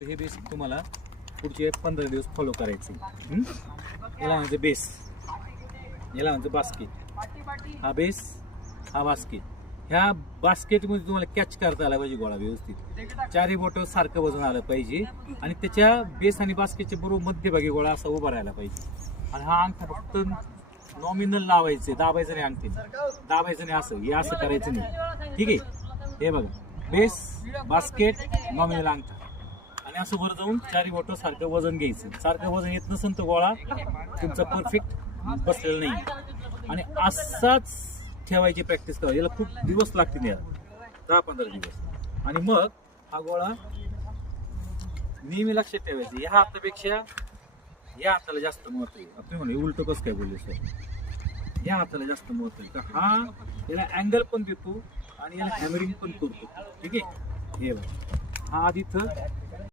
हे बेसिक तुम्हाला पुढचे 15 दिवस फॉलो करायचे. याला म्हणजे बेस, याला म्हणजे बास्केट. हा बेस, हा बास्केट. ह्या बास्केटमध्ये तुम्हाला कॅच करता आला पाहिजे गोळा व्यवस्थित. चारही बोटं सारखं वजन आलं पाहिजे आणि त्याच्या बेस आणि बास्केटच्या बरोबर मध्यभागी गोळा असा उभा राहायला पाहिजे. आणि हा अंगठा फक्त नॉमिनल लावायचे, दाबायचं नाही. अंगठे दाबायचं नाही, असं हे असं करायचं नाही. ठीक आहे. हे बघा, बेस, बास्केट, नॉमिनल अंगठा आणि असं वर जाऊन चारही बोटं सारखं वजन घ्यायचं. सारखं वजन येत नसेल तर गोळा तुमचा परफेक्ट बसलेला नाही. आणि असाच ठेवायची प्रॅक्टिस करा. याला खूप दिवस लागतील, याला 10-15 दिवस. आणि मग हा गोळा नेहमी लक्षात ठेवायचं, या हातापेक्षा या हाताला जास्त महत्व आहे. आपण म्हणू उलट कसं काय बोलले सर, या हाताला जास्त महत्व आहे. तर हा याला अँगल पण देतो आणि याला हॅमरिंग पण करतो. ठीक आहे. हे बघा, हा आधी इथं